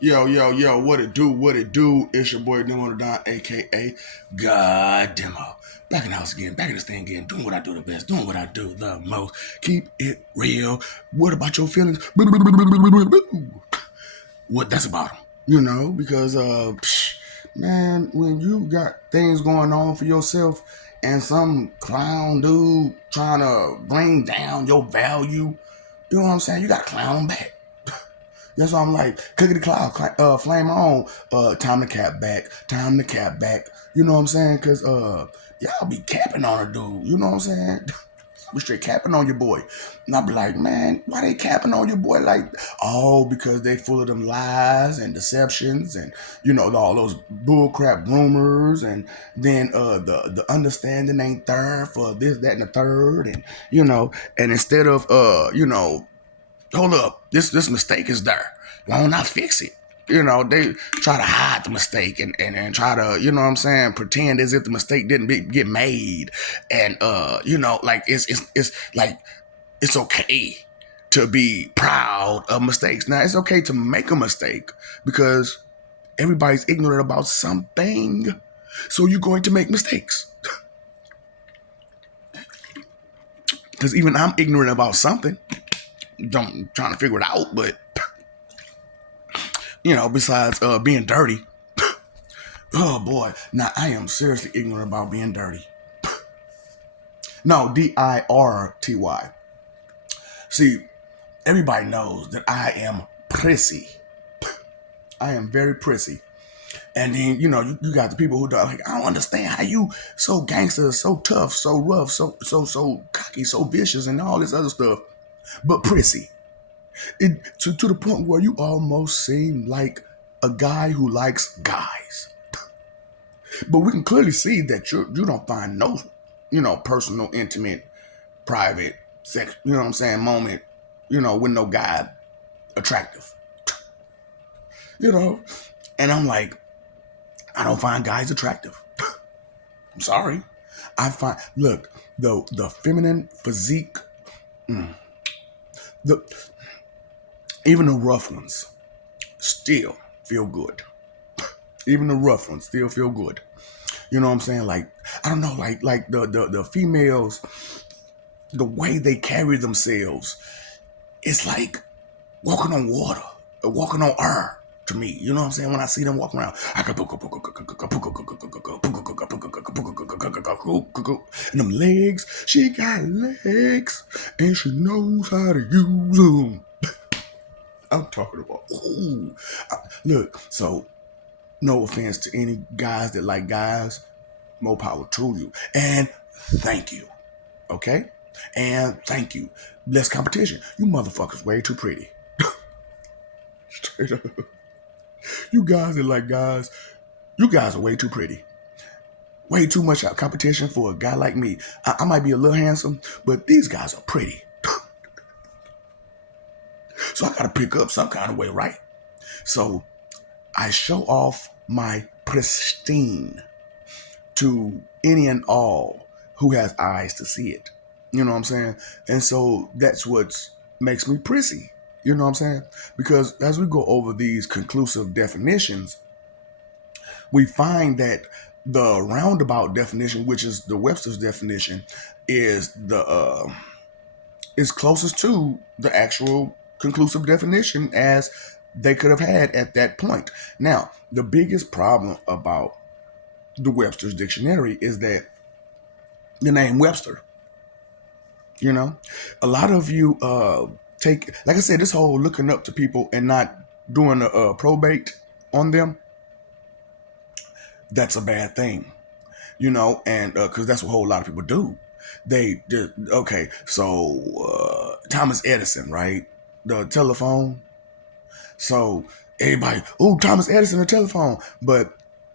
Yo, yo, yo, what it do, what it do? It's your boy Demo Don, aka God Demo. Back in the house again, back in this thing again, doing what I do the best, doing what I do the most. Keep it real. What about your feelings? What that's about them, because man, when you got things going on for yourself and some clown dude trying to bring down your value, you know what I'm saying? You got to clown back. That's why I'm like, clickety cloud, flame on, time to cap back, time to cap back. You know what I'm saying? Because y'all be capping on a dude. You know what I'm saying? We straight capping on your boy. And I be like, man, why they capping on your boy? Like, oh, because they full of them lies and deceptions and, all those bullcrap rumors. And then the understanding ain't there for this, that, and the third. And, and instead of, hold up, this mistake is there. Why don't I fix it? They try to hide the mistake and try to, pretend as if the mistake didn't get made. And like it's like it's okay to be proud of mistakes. Now it's okay to make a mistake because everybody's ignorant about something. So you're going to make mistakes. Because even I'm ignorant about something. Trying to figure it out, but besides being dirty. Oh boy, now I am seriously ignorant about being dirty. No, dirty. See, everybody knows that I am prissy. I am very prissy. And then, you got the people who are like, I don't understand how you so gangster, so tough, so rough, so cocky, so vicious, and all this other stuff. But prissy. To the point where you almost seem like a guy who likes guys. But we can clearly see that you don't find no, personal, intimate, private sex, moment, with no guy attractive. And I'm like, I don't find guys attractive. I'm sorry. Look, the feminine physique, the even the rough ones still feel good. Even the rough ones still feel good. You know what I'm saying? Like, I don't know, like the females, the way they carry themselves, it's like walking on water, or walking on air to me. You know what I'm saying? When I see them walking around, and them legs, she got legs, and she knows how to use them. I'm talking about, ooh. Look, so no offense to any guys that like guys, more power to you. And thank you. Okay? And thank you. Less competition. You motherfuckers way too pretty. Straight up. You guys that like guys, you guys are way too pretty. Way too much competition for a guy like me. I might be a little handsome, but these guys are pretty. So I gotta pick up some kind of way, right? So I show off my pristine to any and all who has eyes to see it. You know what I'm saying? And so that's what makes me prissy. You know what I'm saying? Because as we go over these conclusive definitions, we find that the roundabout definition, which is the Webster's definition, is closest to the actual conclusive definition as they could have had at that point. Now, the biggest problem about the Webster's dictionary is that the name Webster, a lot of you take, like I said, this whole looking up to people and not doing a probate on them, that's a bad thing, and because that's what a whole lot of people do. They just, okay, so Thomas Edison, right? The telephone. So everybody, oh, Thomas Edison, the telephone. But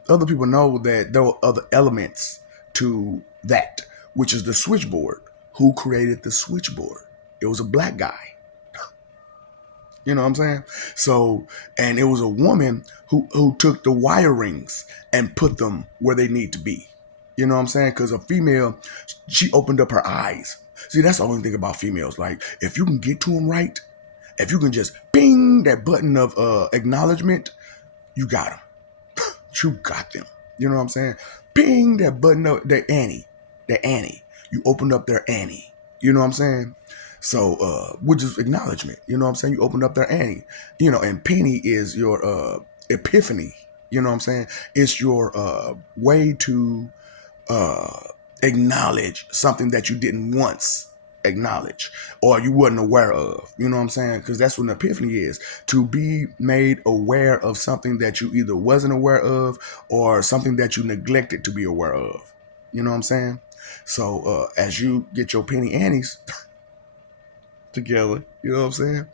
other people know that there were other elements to that, which is the switchboard. Who created the switchboard? It was a black guy. You know what I'm saying? So, and it was a woman who took the wirings and put them where they need to be. You know what I'm saying? Because a female, she opened up her eyes. See, that's the only thing about females. Like, if you can get to them right, If you can just ping that button of acknowledgement, you got them. You got them. You know what I'm saying? Ping that button of the Annie. The Annie. You opened up their Annie. You know what I'm saying? So, which is acknowledgement. You know what I'm saying? You opened up their Annie. You know, and Penny is your epiphany. You know what I'm saying? It's your way to uh, acknowledge something that you didn't once acknowledge or you wasn't aware of. You know what I'm saying? Because that's what an epiphany is, to be made aware of something that you either wasn't aware of or something that you neglected to be aware of. You know what I'm saying? So as you get your penny annies together, you know what I'm saying?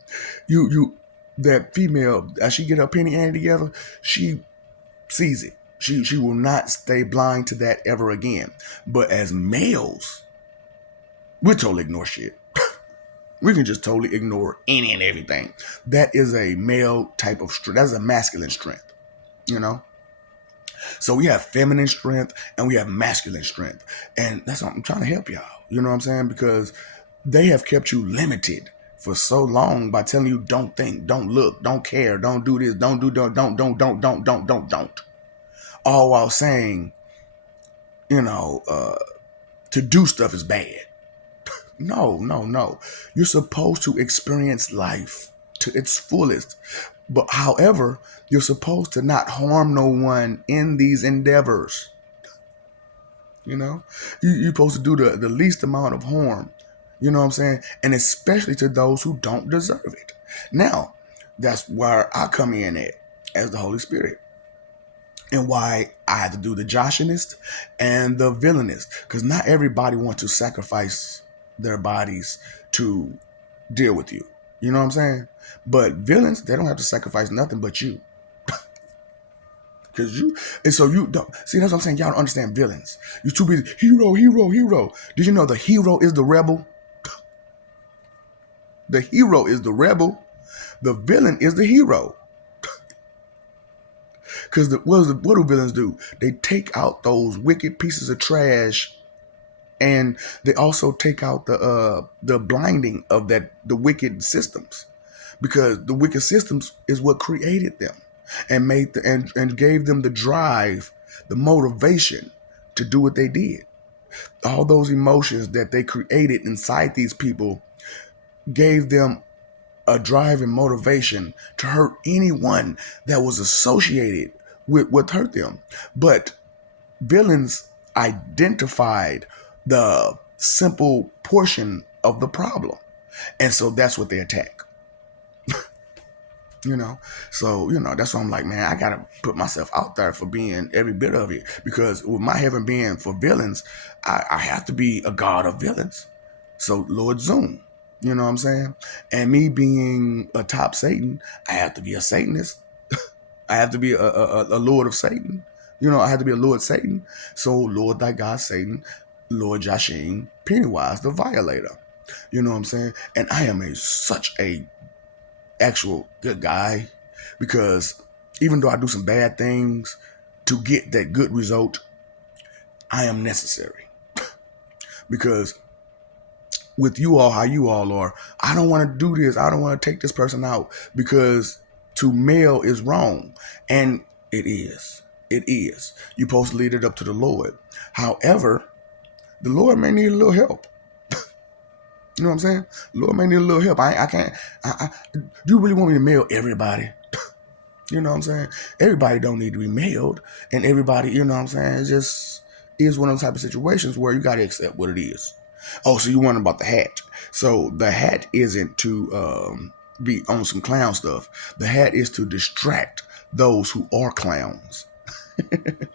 You that female, as she get her penny annie together, she sees it. She will not stay blind to that ever again. But as males, we totally ignore shit. We can just totally ignore any and everything. That is a male type of strength. That's a masculine strength, you know? So we have feminine strength and we have masculine strength. And that's what I'm trying to help y'all. You know what I'm saying? Because they have kept you limited for so long by telling you don't think, don't look, don't care, don't do this, don't do don't. All while saying, you know, to do stuff is bad. No. You're supposed to experience life to its fullest. But however, you're supposed to not harm no one in these endeavors. You know, you're supposed to do the least amount of harm. You know what I'm saying? And especially to those who don't deserve it. Now, that's where I come in at as the Holy Spirit. And why I had to do the Joshinist and the villainist. Because not everybody wants to sacrifice their bodies to deal with you. You know what I'm saying? But villains, they don't have to sacrifice nothing but you. Because you, and so you don't, see, that's what I'm saying. Y'all don't understand villains. You're too busy, hero. Did you know the hero is the rebel? The hero is the rebel. The villain is the hero. Because what do villains do? They take out those wicked pieces of trash, and they also take out the blinding of the wicked systems, because the wicked systems is what created them and made and gave them the drive, the motivation to do what they did. All those emotions that they created inside these people gave them a drive and motivation to hurt anyone that was associated with what hurt them. But villains identified the simple portion of the problem. And so that's what they attack. You know, so that's why I'm like, man, I gotta put myself out there for being every bit of it, because with my heaven being for villains, I have to be a god of villains. So Lord Zoom, you know what I'm saying? And me being a top Satan, I have to be a Satanist. I have to be a Lord of Satan. You know, I have to be a Lord Satan. So Lord thy God Satan, Lord Jashin, Pennywise the Violator. You know what I'm saying? And I am such a actual good guy, because even though I do some bad things to get that good result, I am necessary. Because with you all, how you all are, I don't want to do this. I don't want to take this person out, because to mail is wrong. And it is. It is. You're supposed to lead it up to the Lord. However, the Lord may need a little help. You know what I'm saying? The Lord may need a little help. I can't. Do you really want me to mail everybody? You know what I'm saying? Everybody don't need to be mailed, and everybody, you know what I'm saying? It just is one of those type of situations where you got to accept what it is. Oh, so you wondering about the hat? So the hat isn't to be on some clown stuff. The hat is to distract those who are clowns.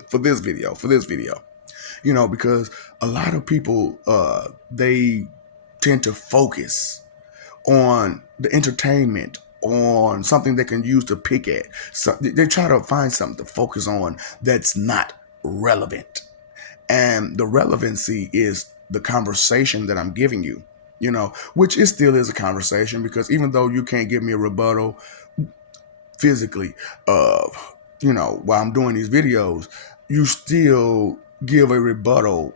For this video, you know, because a lot of people they tend to focus on the entertainment, on something they can use to pick at. So they try to find something to focus on that's not relevant. And the relevancy is the conversation that I'm giving you, you know, which it still is a conversation, because even though you can't give me a rebuttal physically of, you know, while I'm doing these videos, you still give a rebuttal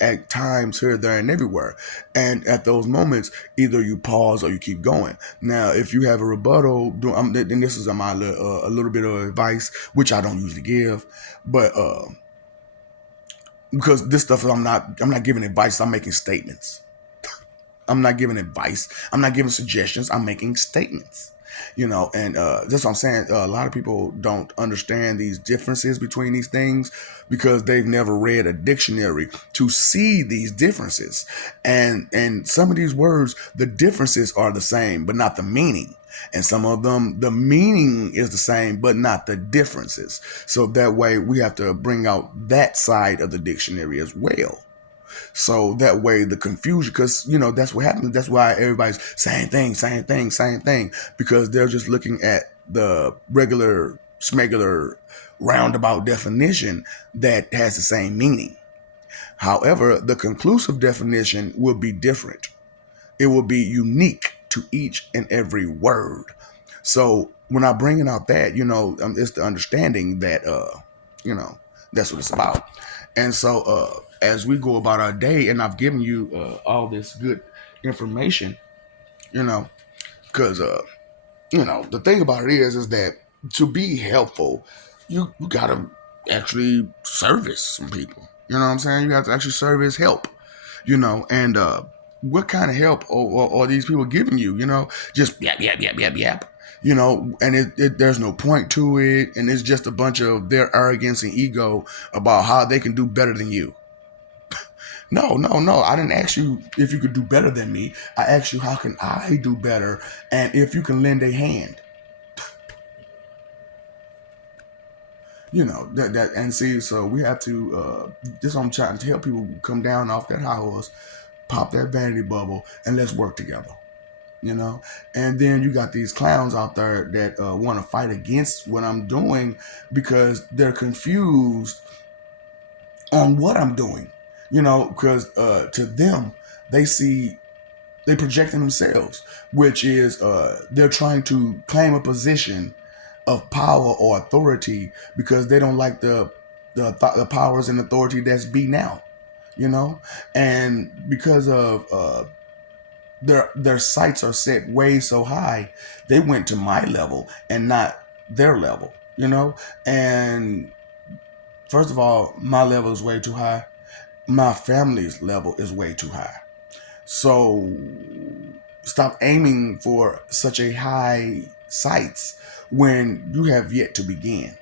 at times here, there, and everywhere. And at those moments, either you pause or you keep going. Now, if you have a rebuttal, then this is a little bit of advice, which I don't usually give, but because this stuff I'm not giving advice. I'm making statements. I'm not giving advice. I'm not giving suggestions. I'm making statements. And that's what I'm saying. A lot of people don't understand these differences between these things because they've never read a dictionary to see these differences. And some of these words, the differences are the same, but not the meaning. And some of them, the meaning is the same, but not the differences. So that way, we have to bring out that side of the dictionary as well. So that way, the confusion, because that's what happens. That's why everybody's same thing, same thing, same thing, because they're just looking at the regular, smegular, roundabout definition that has the same meaning. However, the conclusive definition will be different. It will be unique to each and every word. So when I'm bringing out that, it's the understanding that, you know, that's what it's about. And so, as we go about our day, and I've given you all this good information, you know, because the thing about it is that to be helpful, you gotta actually service some people. You know what I'm saying? You have to actually service help. And what kind of help are these people giving you? Just yap yap yap yap yap. And there's no point to it, and it's just a bunch of their arrogance and ego about how they can do better than you. No, no, no. I didn't ask you if you could do better than me. I asked you how can I do better, and if you can lend a hand. That and see. So we have to. This I'm trying to help people come down off that high horse, pop that vanity bubble, and let's work together. And then you got these clowns out there that want to fight against what I'm doing because they're confused on what I'm doing. Because to them, they see they project in themselves, which is they're trying to claim a position of power or authority because they don't like the powers and authority that's be now. And because of their sights are set way so high, they went to my level and not their level. And first of all, my level is way too high. My family's level is way too high. So stop aiming for such a high sights when you have yet to begin.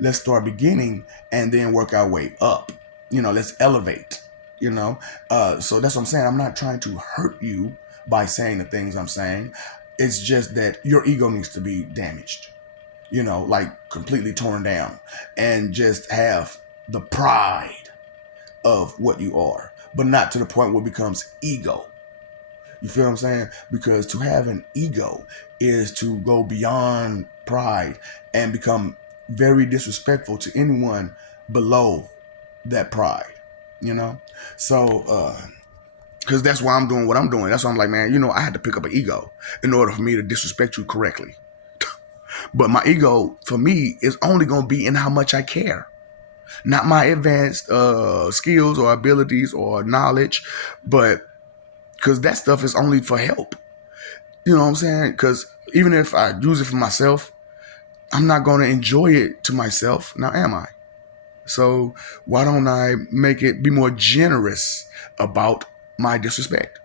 Let's start beginning and then work our way up. Let's elevate. So that's what I'm saying. I'm not trying to hurt you by saying the things I'm saying. It's just that your ego needs to be damaged. Like completely torn down, and just have the pride of what you are, but not to the point where it becomes ego. You feel what I'm saying? Because to have an ego is to go beyond pride and become very disrespectful to anyone below that pride. You know? So, because that's why I'm doing what I'm doing. That's why I'm like, man, I had to pick up an ego in order for me to disrespect you correctly. But my ego, for me, is only going to be in how much I care. Not my advanced skills or abilities or knowledge, but because that stuff is only for help. You know what I'm saying? Because even if I use it for myself, I'm not going to enjoy it to myself. Now, am I? So why don't I make it be more generous about my disrespect?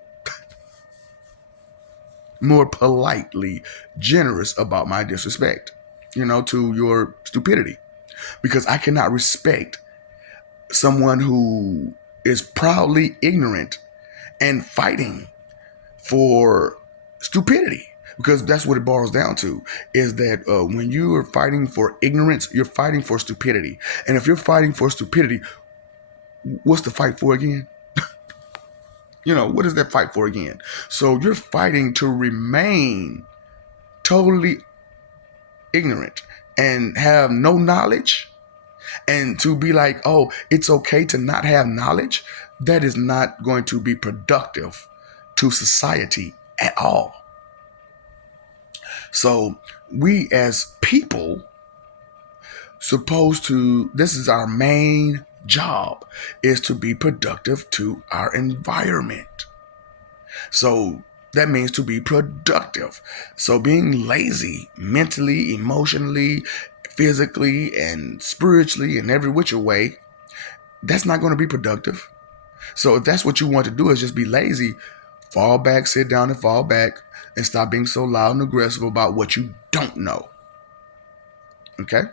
More politely generous about my disrespect, to your stupidity. Because I cannot respect someone who is proudly ignorant and fighting for stupidity, because that's what it boils down to, is that when you are fighting for ignorance, you're fighting for stupidity. And if you're fighting for stupidity, what's the fight for again? What is that fight for again? So you're fighting to remain totally ignorant and have no knowledge, and to be like, oh, it's okay to not have knowledge. That is not going to be productive to society at all. So we as people supposed to, this is our main job is to be productive to our environment. So that means to be productive. So being lazy mentally, emotionally, physically, and spiritually, in every which way, that's not going to be productive. So if that's what you want to do is just be lazy, fall back, sit down and fall back, and stop being so loud and aggressive about what you don't know. Okay?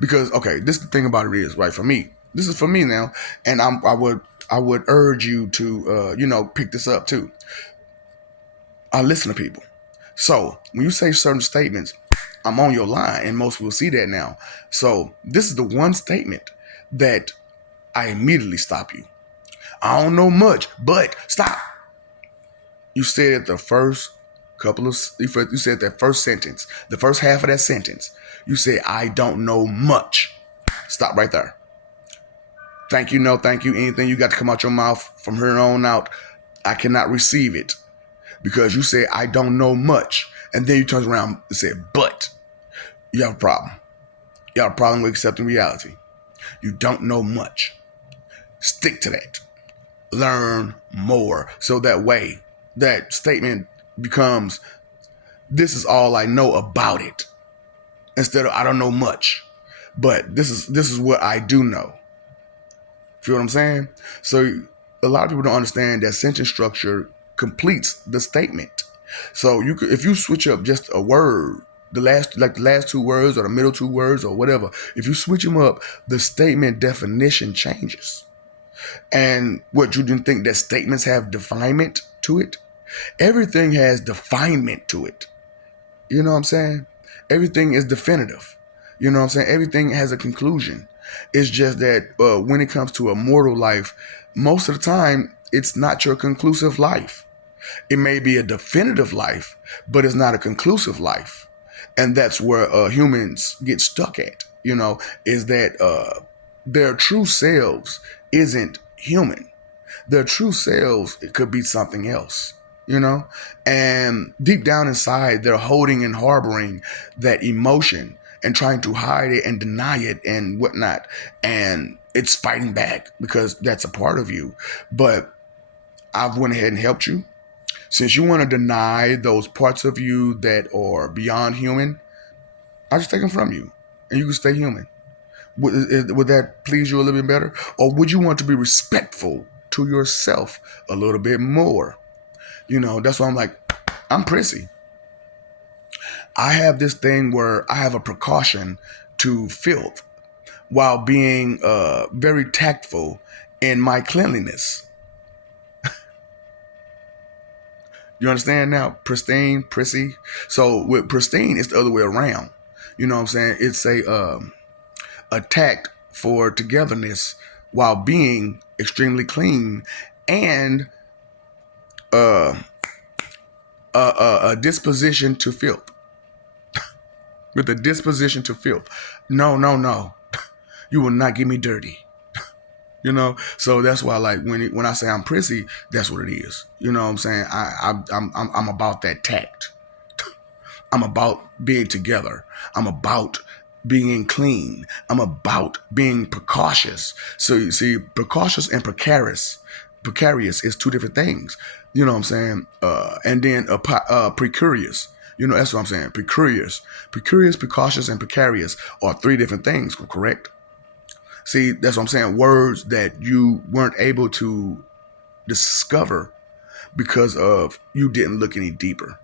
Because this is the thing about it is, right, for me. This is for me now, and I would urge you to pick this up too. I listen to people. So when you say certain statements, I'm on your line, and most people see that now. So this is the one statement that I immediately stop you. I don't know much, but stop. You said the first you said that first sentence, the first half of that sentence. You said, I don't know much. Stop right there. Thank you, no thank you. Anything you got to come out your mouth from here on out, I cannot receive it. Because you said, I don't know much. And then you turn around and said, but you have a problem. You have a problem with accepting reality. You don't know much. Stick to that. Learn more. So that way, that statement becomes, this is all I know about it. Instead of, I don't know much. But this is what I do know. Feel what I'm saying? So a lot of people don't understand that sentence structure completes the statement. So if you switch up just a word, the last two words or the middle two words or whatever, if you switch them up, the statement definition changes. And what, you didn't think that statements have definement to it? Everything has definement to it. You know what I'm saying? Everything is definitive. You know what I'm saying? Everything has a conclusion. It's just that when it comes to a mortal life, most of the time, it's not your conclusive life. It may be a definitive life, but it's not a conclusive life. And that's where humans get stuck at, is that their true selves isn't human. Their true selves, it could be something else, and deep down inside, they're holding and harboring that emotion and trying to hide it and deny it and whatnot. And it's fighting back because that's a part of you. But I've went ahead and helped you. Since you want to deny those parts of you that are beyond human, I just take them from you and you can stay human. Would that please you a little bit better? Or would you want to be respectful to yourself a little bit more? That's why I'm like, I'm prissy. I have this thing where I have a precaution to filth while being very tactful in my cleanliness. You understand now? Pristine, prissy. So with pristine, it's the other way around. You know what I'm saying? It's a tact for togetherness while being extremely clean, and a disposition to filth. With a disposition to filth. No, no, no. You will not get me dirty. So that's why, like, when I say I'm prissy, that's what it is. You know what I'm saying? I'm about that tact. I'm about being together. I'm about being clean. I'm about being precautious. So you see, precautious and precarious is two different things. You know what I'm saying? And then precarious. That's what I'm saying. Precarious, precautious, and precarious are three different things. Correct? See, that's what I'm saying. Words that you weren't able to discover because of you didn't look any deeper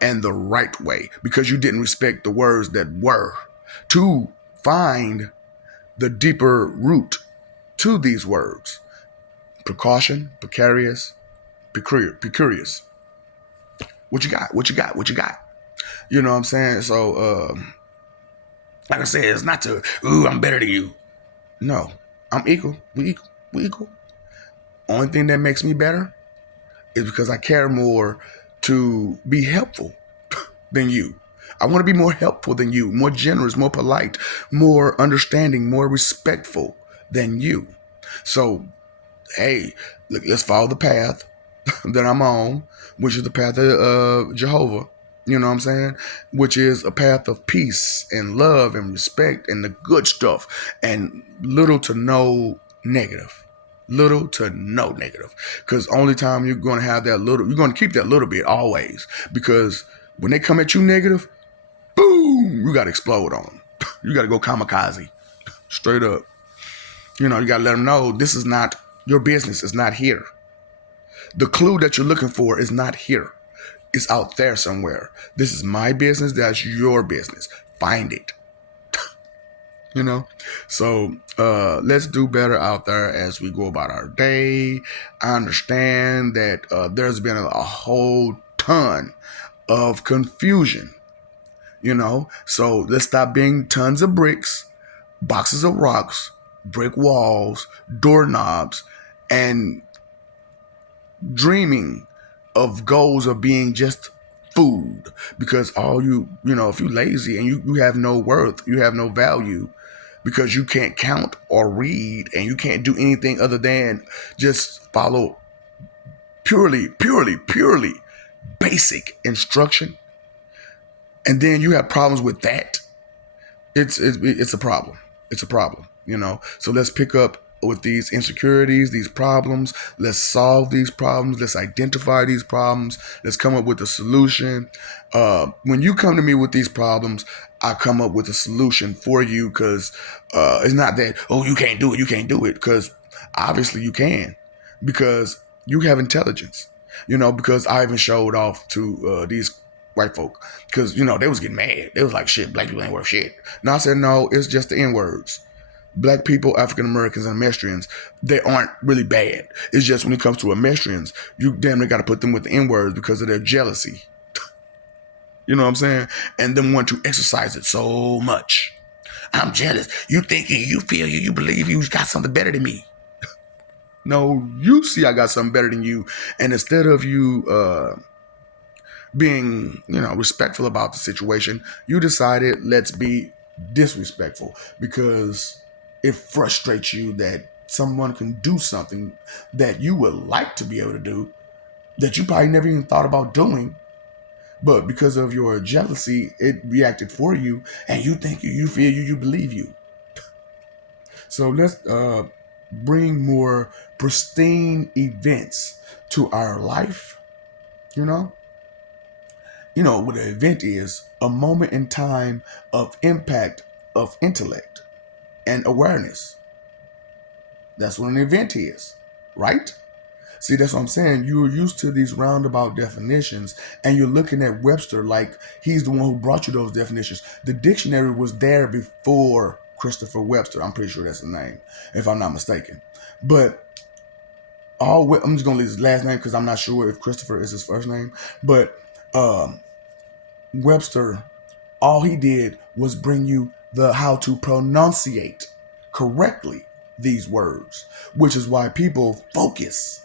and the right way, because you didn't respect the words that were, to find the deeper root to these words. Precaution, precarious, precarious. What you got? What you got? What you got? You know what I'm saying? So, like I said, it's not to, ooh, I'm better than you. No, I'm equal. We equal. We equal. Only thing that makes me better is because I care more to be helpful than you. I want to be more helpful than you, more generous, more polite, more understanding, more respectful than you. So, hey, look, let's follow the path that I'm on, which is the path of Jehovah. You know what I'm saying? Which is a path of peace and love and respect and the good stuff, and little to no negative. Little to no negative. Because only time you're going to have that little, you're going to keep that little bit always. Because when they come at you negative, boom, you got to explode on them. You got to go kamikaze. Straight up. You got to let them know this is not your business. It's not here. The clue that you're looking for is not here. It's out there somewhere. This is my business. That's your business. Find it. So let's do better out there as we go about our day. I understand that there's been a whole ton of confusion, so let's stop being tons of bricks, boxes of rocks, brick walls, doorknobs, and dreaming of goals of being just food. Because all if you're lazy and you have no worth, you have no value, because you can't count or read and you can't do anything other than just follow purely basic instruction, and then you have problems with that. It's a problem. It's a problem. So let's pick up with these insecurities, these problems. Let's solve these problems. Let's identify these problems. Let's come up with a solution. When you come to me with these problems, I come up with a solution for you, because it's not that, oh, you can't do it, because obviously you can, because you have intelligence. Because I even showed off to these white folk, because they was getting mad. They was like, shit, black people ain't worth shit. And I said, no, it's just the N-words. Black people, African Americans, and Amestrians, they aren't really bad. It's just when it comes to Amestrians, you damn near got to put them with the N-words because of their jealousy. You know what I'm saying? And them want to exercise it so much. I'm jealous. You think you feel you believe you got something better than me. No, you see I got something better than you. And instead of you being, respectful about the situation, you decided, let's be disrespectful, because it frustrates you that someone can do something that you would like to be able to do, that you probably never even thought about doing. But because of your jealousy, it reacted for you, and you think you feel you believe you. So let's bring more pristine events to our life. What an event is: a moment in time of impact of intellect and awareness. That's what an event is, right? See, that's what I'm saying. You're used to these roundabout definitions, and you're looking at Webster like he's the one who brought you those definitions. The dictionary was there before Christopher Webster. I'm pretty sure that's his name, if I'm not mistaken. But I'm just going to leave his last name because I'm not sure if Christopher is his first name. But Webster, all he did was bring you the how to pronunciate correctly these words, which is why people focus.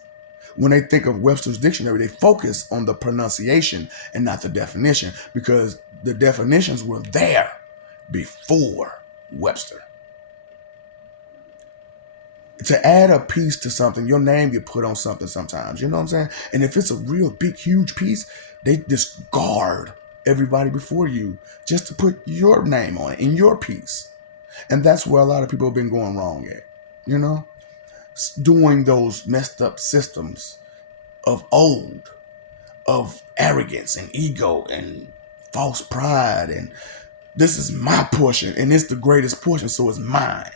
When they think of Webster's dictionary, they focus on the pronunciation and not the definition, because the definitions were there before Webster. To add a piece to something, your name get put on something sometimes, you know what I'm saying? And if it's a real big, huge piece, they discard everybody before you just to put your name on it in your piece. And that's where a lot of people have been going wrong at, doing those messed up systems of old, of arrogance and ego and false pride, and this is my portion and it's the greatest portion, so it's mine.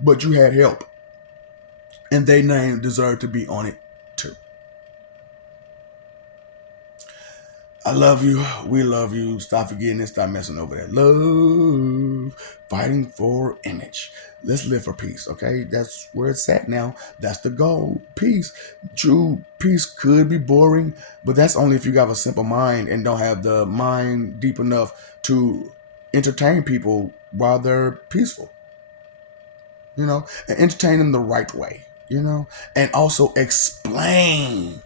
But you had help, and their name deserved to be on it too. I love you. We love you. Stop forgetting it. Stop messing over that. Love. Fighting for image. Let's live for peace, okay? That's where it's at now. That's the goal. Peace. True peace could be boring, but that's only if you have a simple mind and don't have the mind deep enough to entertain people while they're peaceful. And entertain them the right way, and also explain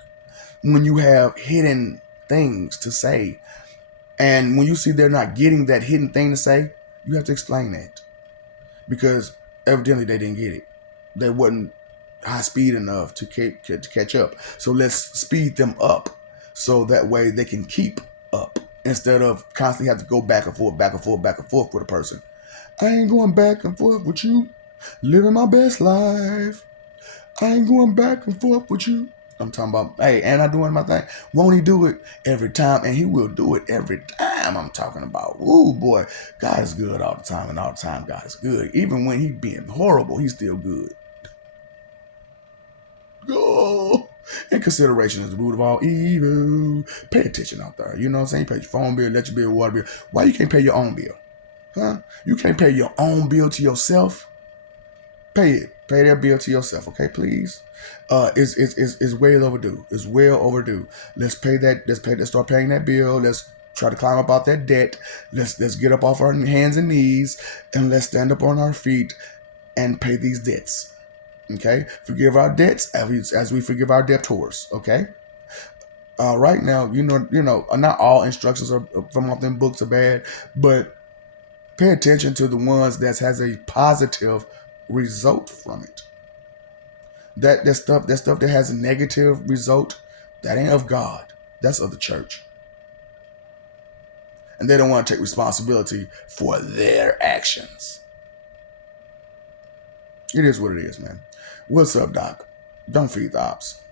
when you have hidden things to say. And when you see they're not getting that hidden thing to say, you have to explain that, because evidently they didn't get it. They wasn't high speed enough to catch up. So let's speed them up so that way they can keep up, instead of constantly have to go back and forth with a person. I ain't going back and forth with you. Living my best life. I ain't going back and forth with you. I'm talking about, hey, and I doing my thing. Won't he do it every time? And he will do it every time. I'm talking about, ooh, boy, God is good all the time, and all the time God is good. Even when he being horrible, he's still good. Oh, and consideration is the root of all evil. Pay attention out there. You know what I'm saying? You pay your phone bill, let your bill, water bill. Why you can't pay your own bill? Huh? You can't pay your own bill to yourself? Pay it. Pay that bill to yourself, okay, please. It's well overdue. It's well overdue. Let's pay that. Let's start paying that bill. Let's try to climb up out that debt. Let's get up off our hands and knees and let's stand up on our feet and pay these debts. Okay, forgive our debts as we forgive our debtors. Okay. Right now, not all instructions are from off them books are bad, but pay attention to the ones that has a positive result from it. That stuff that has a negative result, that ain't of God. That's of the church. And they don't want to take responsibility for their actions. It is what it is, man. What's up, Doc? Don't feed the ops.